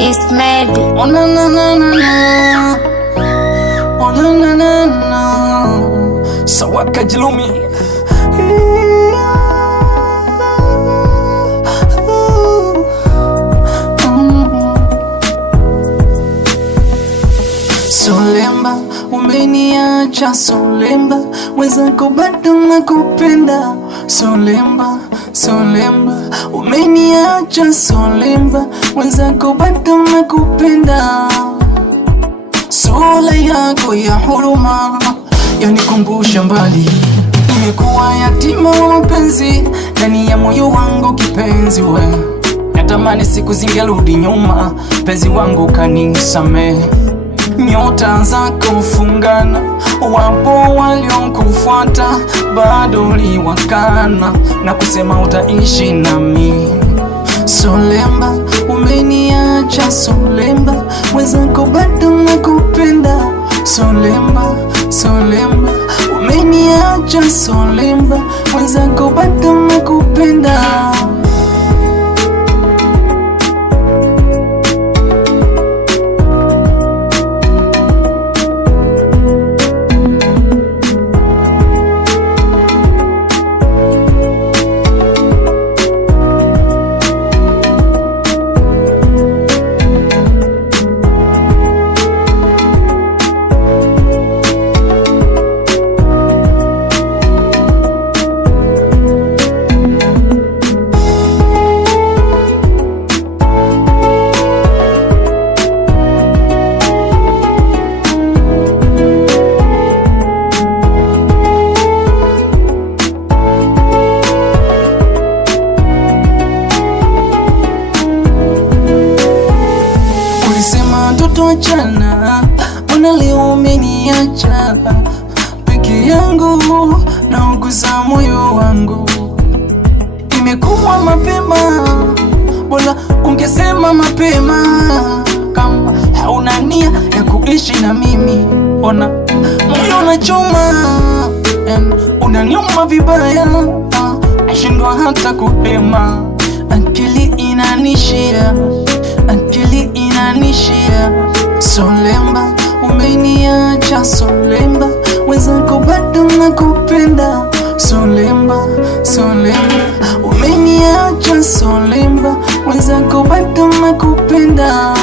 It's made. Oh na na na na na. Oh na na na na. Sawa Kajilumi. Solemba, umeniacha Solemba, wenzako bado nakupenda. Solemba, Solemba, umeniacha Solemba, wenzako bado nakupenda. Sura yako ya huruma yanikumbusha mbali, nimekuwa yatima wa mapenzi ndani ya moyo wangu kipenzi we. Natamani siku zingerudi nyuma, penzi wangu kanisamehe. Nyota zako fungana, wapo waliokufuata bado uliwakana na kusema utaishi nami. Solemba, umeniacha Solemba, wenzako bado nakupenda. Solemba, Solemba, umeniacha Solemba, wenzako bado nakupenda. Tuachana, mbona leo umeniacha peke yangu, nauguza moyo wangu. Imekuwa mapema, bora ungesema mapema kama hauna nia ya kuishi na mimi. Ona moyo unachoma, unaniuma vibaya, nashindwa hata kuhema. Akili inanishia, akili inanishia. Solemba, umeniacha Solemba, wenzako bado nakupenda. Solemba, Solemba, umeniacha Solemba, wenzako bado nakupenda.